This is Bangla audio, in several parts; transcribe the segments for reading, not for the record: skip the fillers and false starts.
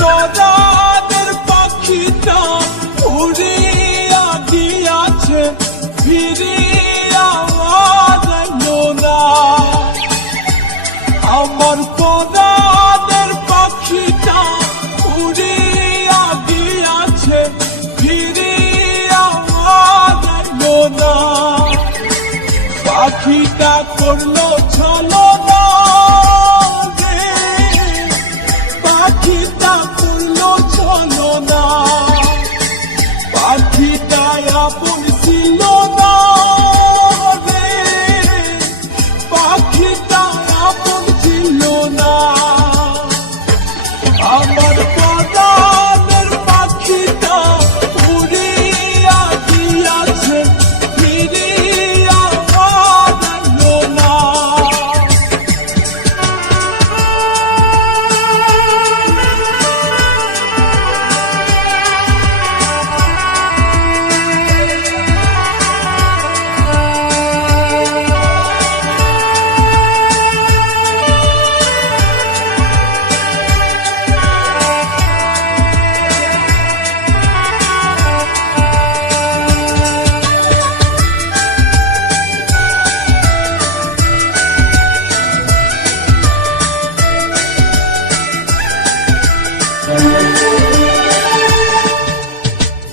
পরাণের পাখিটা উড়িয়া গিয়াছে, ফিরিয়া এলো না। আমার পরাণের পাখিটা উড়িয়া গিয়াছে, ফিরিয়া এলো না। পাখিটা করলো ছলনা রে, পাখিটা করলো ছলনা। পাখিটা আপন ছিল না রে, পাখিটা আপন ছিল না। আমার পরাণের পাখিটা উড়িয়া গিয়াছে, ফিরিয়া এলো না।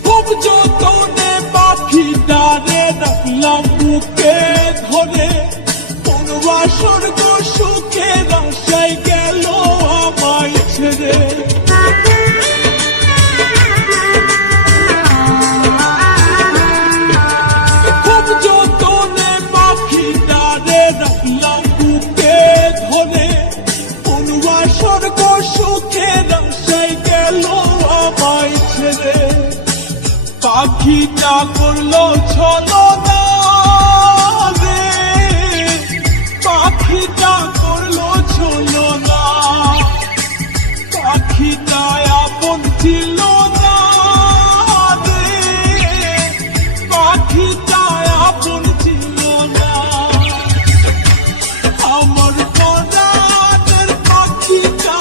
খুব যতনে পাখিটারে রাখলাম বুকে ধরে, কোন স্বর্গ সুখের আশায় গেল আমায় ছেড়ে। খুব যতনে পাখিটারে রাখলাম বুকে ধরে, কোন স্বর্গ সুখের আশায় গেল আমায় ছেড়ে। পাখিটা করলো ছলনা রে, পাখিটা করলো ছলনা। পাখিটা আপন ছিল না রে, পাখিটা আপন ছিল না। আমার পরাণের পাখিটা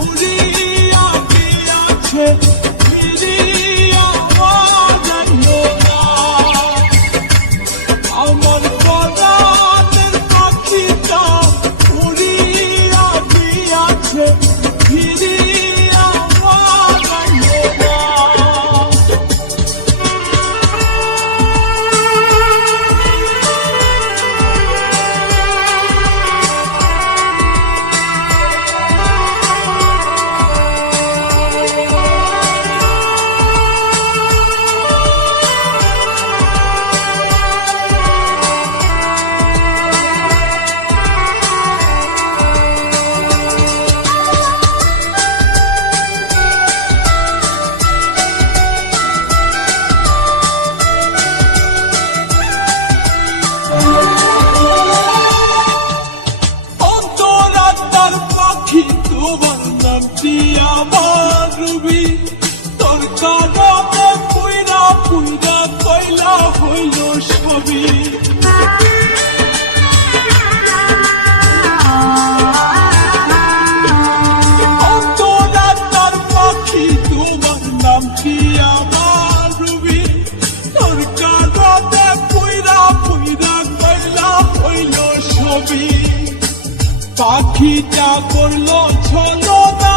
উড়িয়া গিয়াছে, ফিরিয়া এলো না। আমার পরাণের পাখিটা উড়িয়া গিয়াছে, ফিরিয়া এলো না। অন্তরাত্মার পাখি তোমার নামটি আমার রুবি, তোর কারণে পুইরা পুইরা কয়লা হইল সবই। অন্তরাত্মার পাখি তোমার নামটি আমার রুবি, তোর কারণে পুইরা পুইরা কয়লা হইল সবই। পাখিটা করলো ছলনা